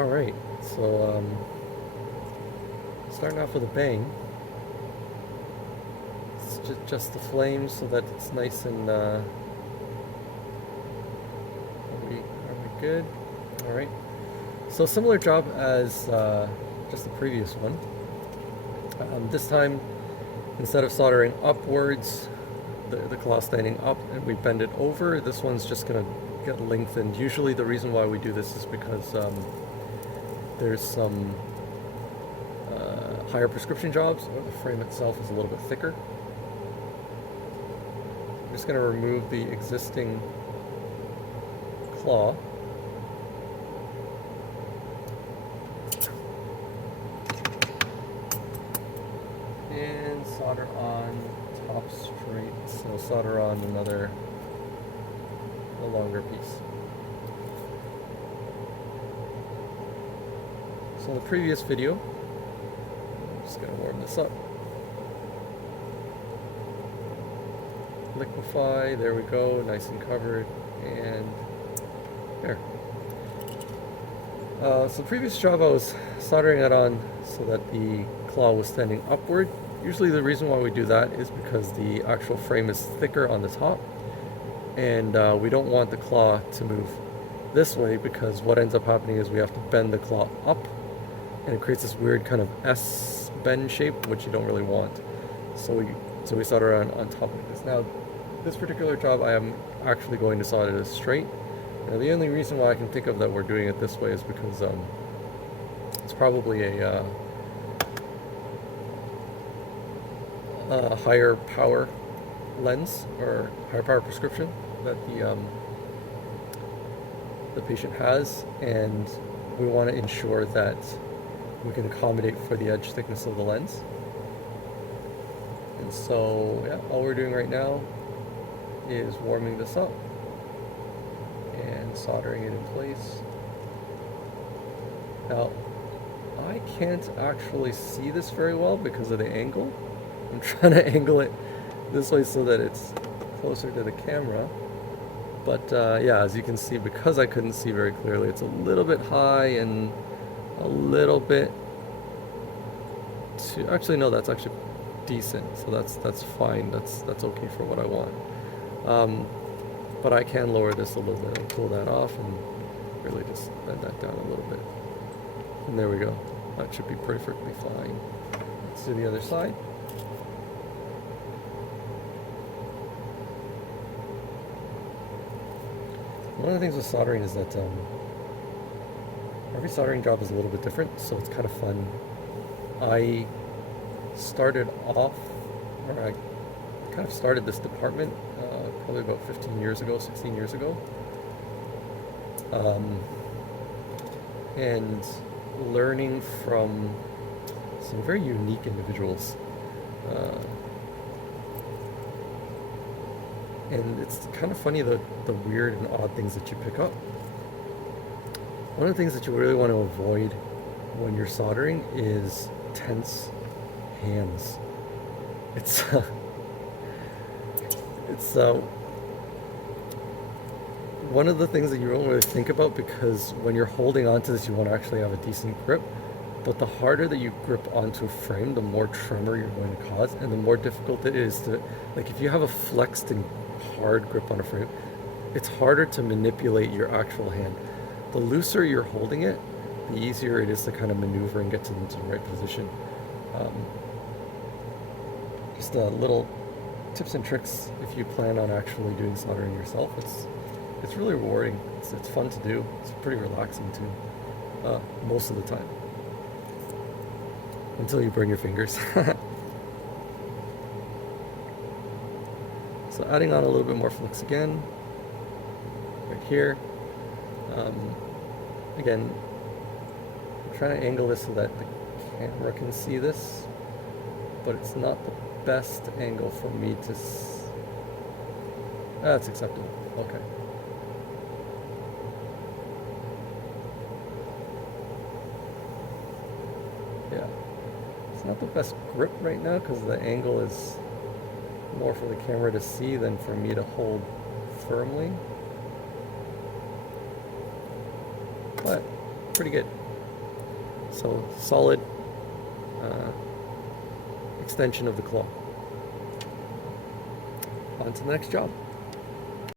Alright, so starting off with a bang. It's just the flames so that it's nice and are we good? Alright. So similar job as just the previous one. This time, instead of soldering upwards, the claw standing up, and we bend it over, this one's just going to get lengthened. Usually the reason why we do this is because there's some higher prescription jobs where the frame itself is a little bit thicker. I'm just going to remove the existing claw. And solder on top straight, so solder on a longer piece. So in the previous video, I'm just going to warm this up. Liquefy, there we go, nice and covered, and there. So the previous job I was soldering it on so that the claw was standing upward. Usually the reason why we do that is because the actual frame is thicker on the top, and we don't want the claw to move this way, because what ends up happening is we have to bend the claw up, and it creates this weird kind of S bend shape, which you don't really want. So we solder on top like this. Now, this particular job I am actually going to solder this straight. Now, the only reason why I can think of that we're doing it this way is because it's probably a higher power lens or higher power prescription that the patient has, and we want to ensure that we can accommodate for the edge thickness of the lens. And so, yeah, all we're doing right now is warming this up and soldering it in place. Now, I can't actually see this very well because of the angle. I'm trying to angle it this way so that it's closer to the camera. But yeah, as you can see, because I couldn't see very clearly, it's a little bit high and a little bit too... Actually, no, that's actually decent. So that's fine. That's okay for what I want. But I can lower this a little bit and pull that off and really just bend that down a little bit. And there we go. That should be perfectly fine. Let's do the other side. One of the things with soldering is that every soldering job is a little bit different, so it's kind of fun. I started off, or I kind of started this department probably about 15 years ago, 16 years ago. And learning from some very unique individuals. And it's kind of funny the weird and odd things that you pick up. One of the things that you really want to avoid when you're soldering is tense hands. It's one of the things that you don't really think about, because when you're holding onto this, you want to actually have a decent grip. But the harder that you grip onto a frame, the more tremor you're going to cause, and the more difficult it is to, like, if you have a flexed and hard grip on a frame, it's harder to manipulate your actual hand. The looser you're holding it, the easier it is to kind of maneuver and get to the right position. Just little tips and tricks if you plan on actually doing soldering yourself. It's really rewarding. It's fun to do. It's pretty relaxing too, most of the time. Until you burn your fingers. So adding on a little bit more flux again, right here. Again, I'm trying to angle this so that the camera can see this, but it's not the best angle for me to that's acceptable. Okay. Yeah. It's not the best grip right now because the angle is more for the camera to see than for me to hold firmly. But pretty good. So solid extension of the claw. On to the next job.